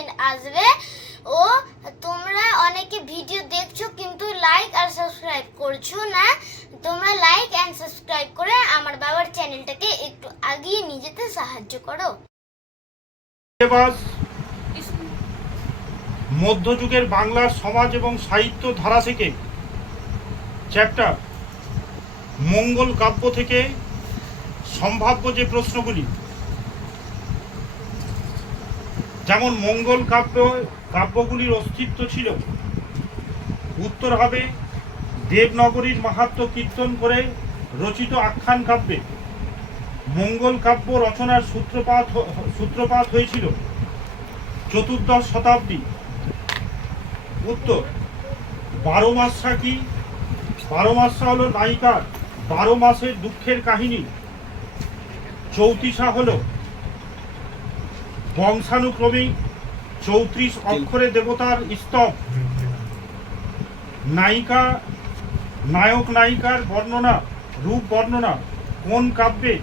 হোসেন আসবে। ও তোমরা অনেকে ভিডিও দেখছো কিন্তু লাইক আর সাবস্ক্রাইব করছো না। তোমরা লাইক এন্ড সাবস্ক্রাইব করে আমার বাবার চ্যানেলটাকে একটু আগিয়ে নিয়ে যেতে সাহায্য করো। মধ্যযুগের বাংলার সমাজ এবং সাহিত্য ধারা থেকে চ্যাপ্টার মঙ্গল কাব্য থেকে সম্ভাব্য যে প্রশ্নগুলি, যেমন মঙ্গল কাব্যগুলির অস্তিত্ব ছিল, উত্তর হবে দেবনগরীর মাহাত্ম্য কীর্তন করে রচিত আখ্যান কাব্যে মঙ্গল কাব্য রচনার সূত্রপাত হয়েছিল চতুর্দশ শতাব্দী। উত্তর 12 মাসা কি? 12 মাসা হলো নায়িকার 12 মাসের দুঃখের কাহিনী। চৌতিসা হলো বংশানুক্রমিক 34 অক্ষরে দেবতার স্তব। নায়ক নায়িকার বর্ণনা, রূপ বর্ণনা কোন কাব্যে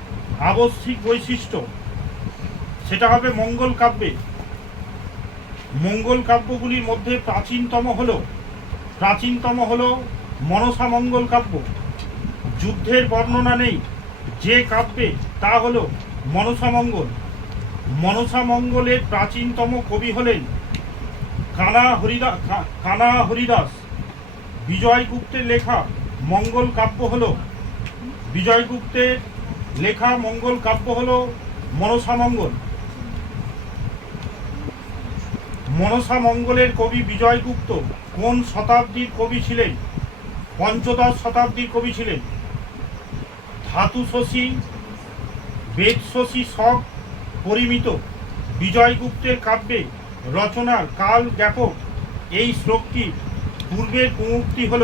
আবশ্যিক বৈশিষ্ট্য? সেটা হবে মঙ্গল কাব্যে। মঙ্গল কাব্যগুলির মধ্যে প্রাচীনতম হলো মনসা মঙ্গল কাব্য। যুদ্ধের বর্ণনা নেই যে কাব্যে, তা হলো মনসা মঙ্গল। মনসা মঙ্গলের প্রাচীনতম কবি হলেন কানা হরিদাস। বিজয়গুপ্তের লেখা মঙ্গল কাব্য হলো মনসা মঙ্গল। মনসা মঙ্গলের কবি বিজয়গুপ্ত কোন শতাব্দীর কবি ছিলেন? পঞ্চদশ শতাব্দীর কবি ছিলেন। ধাতু শশী বেদ শশী সব পরিমিত বিজয়গুপ্তের কাব্যে রচনার কাল জ্ঞাপক এই শ্লোকটি পূর্বের প্রমুক্তি হল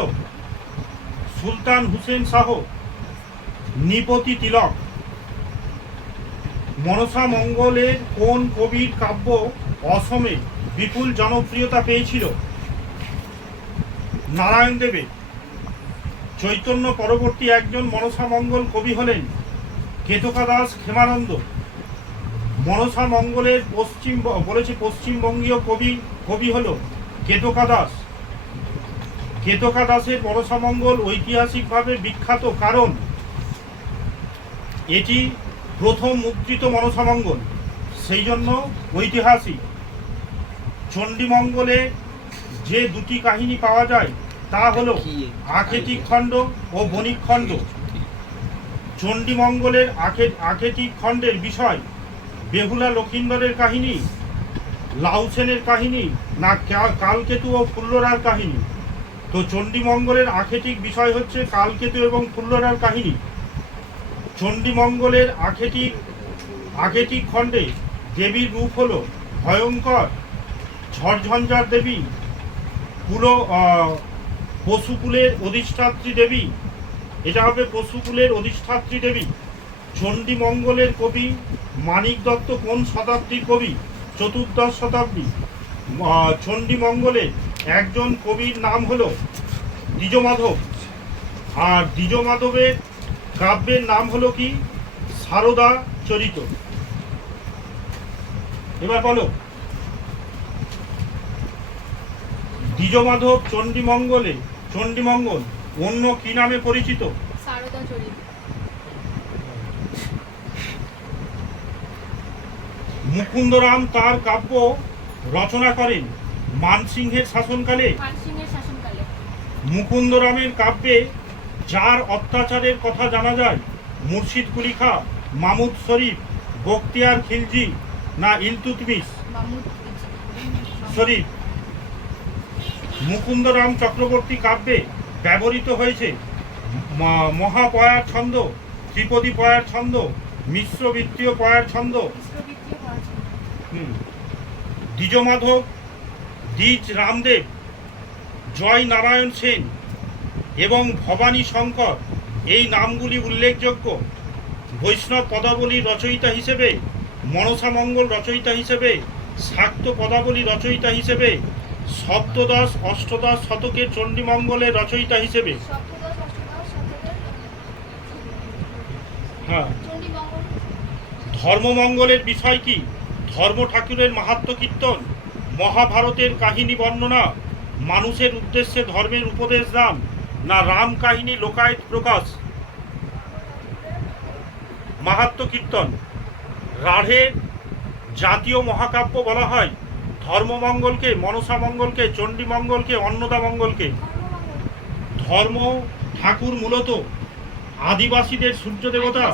সুলতান হুসেন শাহ নৃপতি তিলক। মনসা মঙ্গলের কোন কবির কাব্য অসমে বিপুল জনপ্রিয়তা পেয়েছিল? নারায়ণ দেবের। চৈতন্য পরবর্তী একজন মনসা মঙ্গল কবি হলেন কেতকা দাস ক্ষেমানন্দ। মনসা মঙ্গলের পশ্চিমবঙ্গীয় কবি হল কেতকা দাস। কেতকা দাসের মনসা মঙ্গল ঐতিহাসিকভাবে বিখ্যাত কারণ এটি প্রথম মুদ্রিত মনসা মঙ্গল, সেই জন্য ঐতিহাসিক। চণ্ডীমঙ্গলে যে দুটি কাহিনী পাওয়া যায় তা হল আখেতিক খণ্ড ও বণিক খণ্ড। চণ্ডীমঙ্গলের আখেতিক খণ্ডের বিষয় বেহুলা লক্ষিন্দরের কাহিনী, লাউসেনের কাহিনী, না কালকেতু ও ফুল্লরার কাহিনী? তো চণ্ডীমঙ্গলের আখেতিক বিষয় হচ্ছে কালকেতু এবং ফুল্লরার কাহিনী। চণ্ডীমঙ্গলের আখেতিক খণ্ডে দেবীর রূপ হল ভয়ঙ্কর ঝড়ঝঞ্ঝার দেবী, পশুকুলের অধিষ্ঠাত্রী দেবী। এটা হবে পশুকুলের অধিষ্ঠাত্রী দেবী। চণ্ডীমঙ্গলের কবি মানিক দত্ত কোন শতাব্দীর কবি? চতুর্দশ শতাব্দী। চণ্ডীমঙ্গলে একজন কবির নাম হলো দ্বিজমাধব, আর দ্বিজমাধবের কাব্যের নাম হলো কি? সারদা চরিত। এবার বলো, দ্বিজমাধব চণ্ডীমঙ্গল অন্য কি নামে পরিচিত? সারদা চরিত। মুকুন্দরাম তার কাব্য রচনা করেন মানসিংহের শাসনকালে। মুকুন্দরামের কাব্যে যার অত্যাচারের কথা জানা যায়, মুর্শিদ কুলি খাঁ, মাহমুদ শরীফ, বখতিয়ার খিলজি, না ইলতুৎমিশ শরীফ? মুকুন্দরাম চক্রবর্তী কাব্যে ব্যবহৃত হয়েছে মহাপয়ার ছন্দ, ত্রিপদী পয়ার ছন্দ, মিশ্রবৃত্তীয় পয়ার ছন্দ। দ্বিজমাধব, দ্বিজ রামদেব, জয় নারায়ণ সেন এবং ভবানী শঙ্কর এই নামগুলি উল্লেখযোগ্য। বৈষ্ণব পদাবলীর রচয়িতা হিসেবে, মনসা মঙ্গল রচয়িতা হিসেবে, শাক্ত পদাবলী রচয়িতা হিসেবে, সপ্তদশ অষ্টদশ শতকের চণ্ডীমঙ্গলের রচয়িতা হিসেবে। হ্যাঁ। ধর্মমঙ্গলের বিষয় কি? ধর্ম ঠাকুরের মাহাত্ম্য কীর্তন, মহাভারতের কাহিনী বর্ণনা, মানুষের উদ্দেশ্যে ধর্মের উপদেশ দান, না রাম কাহিনী লোকায়ত প্রকাশ? মাহাত্ম্য কীর্তন। রাঢ়ের জাতীয় মহাকাব্য বলা হয় ধর্মমঙ্গলকে, মনসামঙ্গলকে, চণ্ডীমঙ্গলকে, অন্নদামঙ্গলকে। ধর্ম ঠাকুর মূলত আদিবাসীদের সূর্য দেবতা।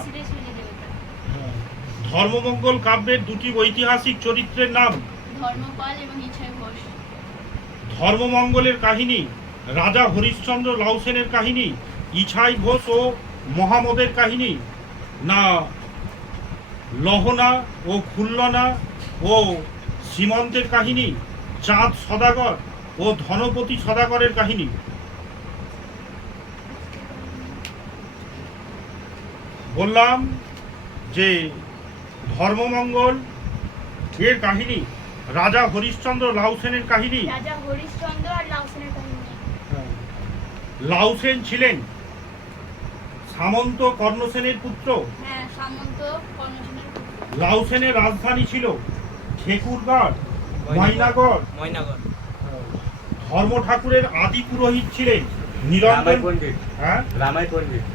ধর্মমঙ্গল কাব্যের দুটি ঐতিহাসিক চরিত্রের নাম। ধর্মপাল এবং ইছাই ঘোষ। ধর্মমঙ্গলের কাহিনী রাজা হরিশ্চন্দ্র লাউসেনের কাহিনী, ইছাই ঘোষ ও মহামদের কাহিনী, না লহনা ও খুল্লনা ও সীমন্তের কাহিনী, চাঁদ সদাগর ও ধনপতি সদাগরের কাহিনী? বললাম যে ধর্মমঙ্গল এর কাহিনী রাজা হরিশ্চন্দ্র লাউসেনের কাহিনী। রাজা হরিশ্চন্দ্র আর লাউসেনের কাহিনী। লাউসেন ছিলেন সামন্ত কর্ণসেনের পুত্র। হ্যাঁ, সামন্ত কর্ণসেনের পুত্র। লাউসেনের রাজধানী ছিল ঠেকুরগড়, ময়নাগড়। ধর্ম ঠাকুরের আদি পুরোহিত ছিলেন নিরঞ্জন পণ্ডিত। হ্যাঁ, রামাই পণ্ডিত।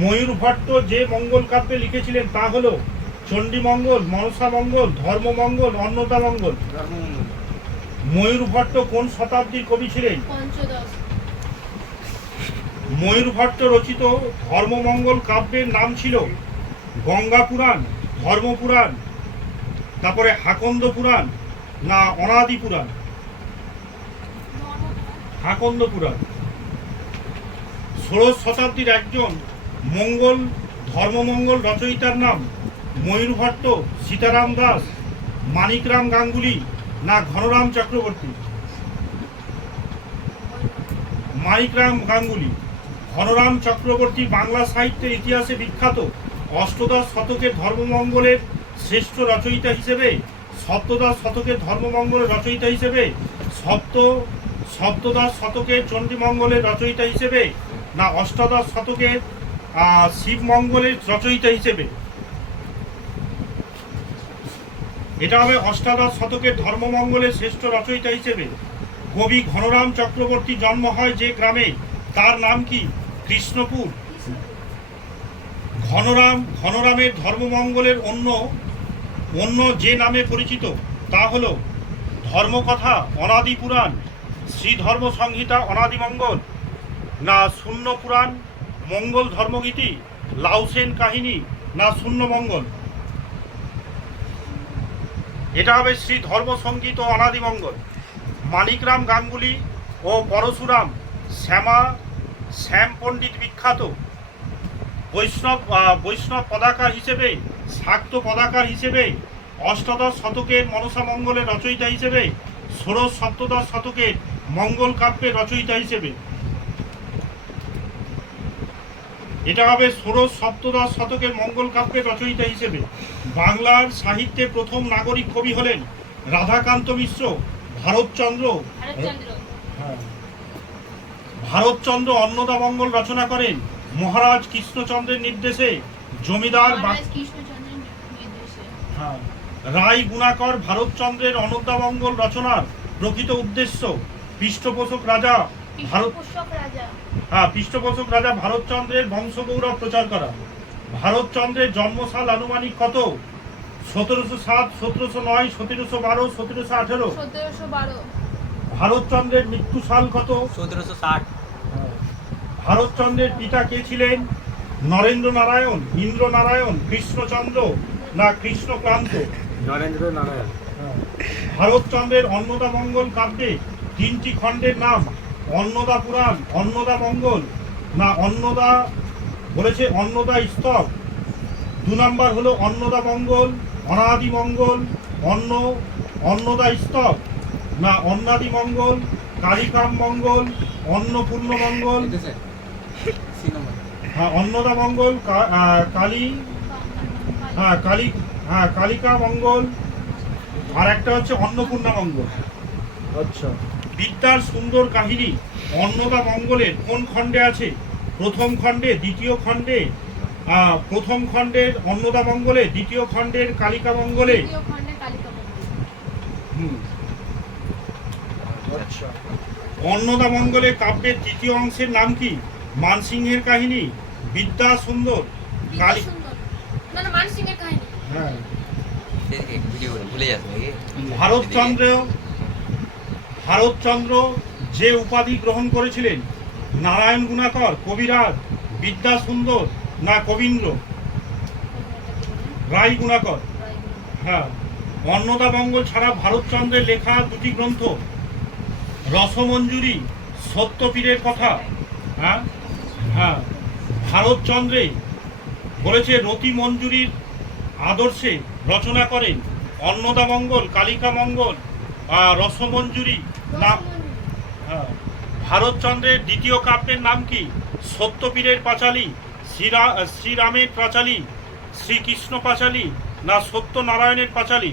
ময়ূর ভট্ট যে মঙ্গল কাব্যে লিখেছিলেন তা হলো চণ্ডীমঙ্গল, মনসামঙ্গল, ধর্মমঙ্গল, অন্নদামঙ্গল। ময়ূর ভট্ট কোন শতাব্দীর কবি ছিলেন? পঞ্চদশ। ময়ূর ভট্ট রচিত ধর্মমঙ্গল কাব্যের নাম ছিল গঙ্গা পুরাণ, ধর্মপুরাণ, তারপরে হাকন্দ পুরাণ, না অনাদি পুরাণ? হাকন্দ পুরাণ। ষোড়শ শতাব্দীর একজন মঙ্গল ধর্মমঙ্গল রচয়িতার নাম ময়ূর ভট্ট, সীতারাম দাস, মানিকরাম গাঙ্গুলি, না ঘনরাম চক্রবর্তী? মানিকরাম গাঙ্গুলি। ঘনরাম চক্রবর্তী বাংলা সাহিত্যের ইতিহাসে বিখ্যাত। অষ্টদশ শতকের ধর্মমঙ্গলের শ্রেষ্ঠ রচয়িতা হিসেবে, সপ্তদশ শতকের ধর্মমঙ্গলের রচয়িতা হিসেবে, সপ্তদশ শতকের চণ্ডীমঙ্গলের রচয়িতা হিসেবে, না অষ্টাদশ শতকের শিবমঙ্গলের রচয়িতা হিসেবে? এটা হবে অষ্টাদশ শতকের ধর্মমঙ্গলের শ্রেষ্ঠ রচয়িতা হিসেবে। কবি ঘনরাম চক্রবর্তী জন্ম হয় যে গ্রামে, তার নাম কি? কৃষ্ণপুর। ঘনরামের ধর্মমঙ্গলের অন্য যে নামে পরিচিত তা হল ধর্মকথা, অনাদি পুরাণ, শ্রীধর্ম সংহিতা, অনাদিমঙ্গল, না শূন্য পুরাণ, মঙ্গল ধর্মগীতি, লাউসেন কাহিনী, না শূন্য মঙ্গল? এটা হবে শ্রী ধর্ম সঙ্গীত ও অনাদিমঙ্গল। মানিকরাম গাঙ্গুলি ও পরশুরাম শ্যাম পণ্ডিত বিখ্যাত বৈষ্ণব পদাকার হিসেবে, শাক্ত পদাকার হিসেবে, অষ্টাদশ শতকের মনসামঙ্গলের রচয়িতা হিসেবে, ষোড়শ সপ্তদশ শতকের মঙ্গল কাব্যের রচয়িতা হিসেবে? এটা হবে ষোড়শ সপ্তদশ শতকের মঙ্গল কাব্যের রচয়িতা হিসেবে। বাংলার সাহিত্যে প্রথম নাগরিক কবি হলেন রাধাকান্ত মিশ্র। ভারতচন্দ্র অন্নদামঙ্গল রচনা করেন মহারাজ কৃষ্ণচন্দ্রের নির্দেশে। জমিদার রায় গুণাকর ভারতচন্দ্রের অন্নদামঙ্গল রচনার প্রকৃত উদ্দেশ্য পৃষ্ঠপোষক রাজা ভারতচন্দ্রের বংশগৌরব প্রচার করা। ভারতচন্দ্রের জন্মসাল আনুমানিক কত? 1707, 1709, 1712, 1718? 1712। ভারতচন্দ্রের মৃত্যু সাল কত? 1760। ভারতচন্দ্রের পিতা কে ছিলেন? নরেন্দ্র নারায়ণ, ইন্দ্র নারায়ণ, কৃষ্ণচন্দ্র, না কৃষ্ণকান্ত? নরেন্দ্র নারায়ণ। ভারতচন্দ্রের অন্নদামঙ্গল কাব্যে তিনটি খণ্ডের নাম অন্নদা পুরাণ, অন্নদা মঙ্গল, না অন্নদা বলেছে অন্নদা স্তব? 2 নম্বর হলো অন্নদা মঙ্গল, অনাদি মঙ্গল, অন্নদা স্তব, না অন্নাদি মঙ্গল, কালিকাম মঙ্গল, অন্নপূর্ণ মঙ্গল? হ্যাঁ, অন্নদা মঙ্গল, কালিকা মঙ্গল, আর একটা হচ্ছে অন্নপূর্ণা মঙ্গল। আচ্ছা, বিদ্যার সুন্দর কাহিনী অন্নদা মঙ্গলের কোন খণ্ডে আছে? প্রথম খণ্ডে, দ্বিতীয় খণ্ডে? প্রথম খণ্ডের অন্নদা মঙ্গলে, দ্বিতীয় খণ্ডের কালিকা মঙ্গলে? আচ্ছা। অন্নদা মঙ্গলের কাব্যের তৃতীয় অংশের নাম কি? মানসিংহের কাহিনী, বিদ্যা সুন্দর, কালী। সুন্দর না না মানসিংহের কাহিনী। হ্যাঁ। ভিডিও করে ভুলে যাচ্ছে নাকি? ভারতচন্দ্র যে উপাধি গ্রহণ করেছিলেন, নারায়ণ গুণাকর, কবিরাজ, বিদ্যা সুন্দর না কবীন্দ্র? রায় গুণাকর। হ্যাঁ। অন্নদা মঙ্গল ছাড়া ভারতচন্দ্রের লেখা দুটি গ্রন্থ, রসমঞ্জুরি, সত্যপীরের কথা। হ্যাঁ হ্যাঁ। ভারতচন্দ্রে বলেছে রতি মঞ্জুরির আদর্শে রচনা করেন অন্নদা মঙ্গল, কালিকা মঙ্গল, রসমঞ্জুরি না। হ্যাঁ। ভারতচন্দ্রের দ্বিতীয় কাব্যের নাম কি? সত্যপীরের পাঁচালী, শ্রীরামের পাঁচালী, শ্রীকৃষ্ণ পাঁচালী না সত্যনারায়ণের পাঁচালী?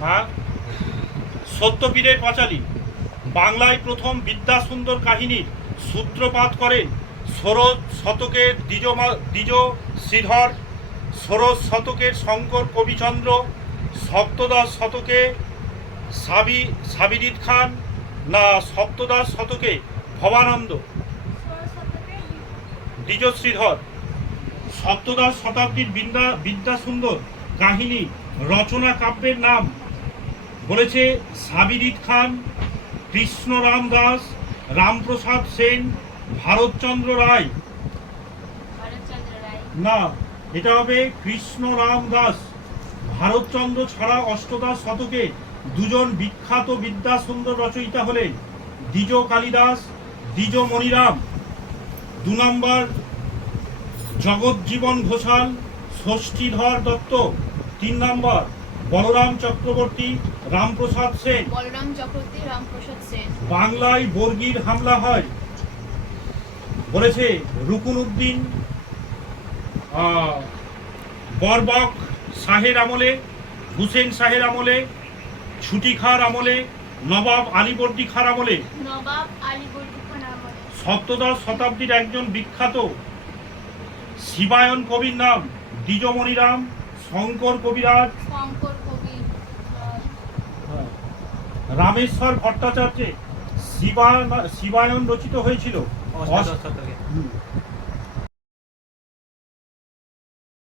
হ্যাঁ, সত্যপীরের পাঁচালী। বাংলায় প্রথম বিদ্যা সুন্দর কাহিনীর সূত্রপাত করেন ষোড়শ শতকের দ্বিজ শ্রীধর, ষোড়শ শতকের শঙ্কর কবিচন্দ্র, সপ্তদশ শতকে সাবিরিদ খান না সপ্তদশ শতকে ভবানন্দ? দ্বিজ শ্রীধর। সপ্তদশ শতাব্দীর বিদ্যা সুন্দর কাহিনী রচনা কাব্যের নাম বলেছে সাবিরিদ খান, কৃষ্ণরাম দাস, রামপ্রসাদ সেন, ভারতচন্দ্র রায়। ভারতচন্দ্র রায়। না, এটা হবে কৃষ্ণরাম দাস। ভারতচন্দ্র ছাড়া অষ্টদশ শতকে দুজন বিখ্যাত বিদ্যা সুন্দর রচয়িতা হলেন দ্বিজ কালিদাস, দ্বিজ মণিরাম। 2 নম্বর জগজ্জীবন ঘোষাল, ষষ্ঠীধর দত্ত। 3 নম্বর বলরাম চক্রবর্তী, রামপ্রসাদ সেন। বলরাম চক্রবর্তী, রামপ্রসাদ সেন। বাংলায় বর্গীর হামলা হয় বলেছে রুকুন উদ্দিন বরবক শাহের আমলে, হুসেন শাহের আমলে, ছুটি খাঁর আমলে, নবাব আলীবর্দী খাঁর আমলে। নবাব আলীবর্দী খান আমলে। সপ্তদশ শতাব্দীর একজন বিখ্যাত শিবায়ন কবির নাম দ্বিজমণিরাম, শঙ্কর কবিরাজ। শঙ্কর কবি। রামেশ্বর ভট্টাচার্যে শিবায়ন রচিত হয়েছিল অষ্টাদশ শতকে।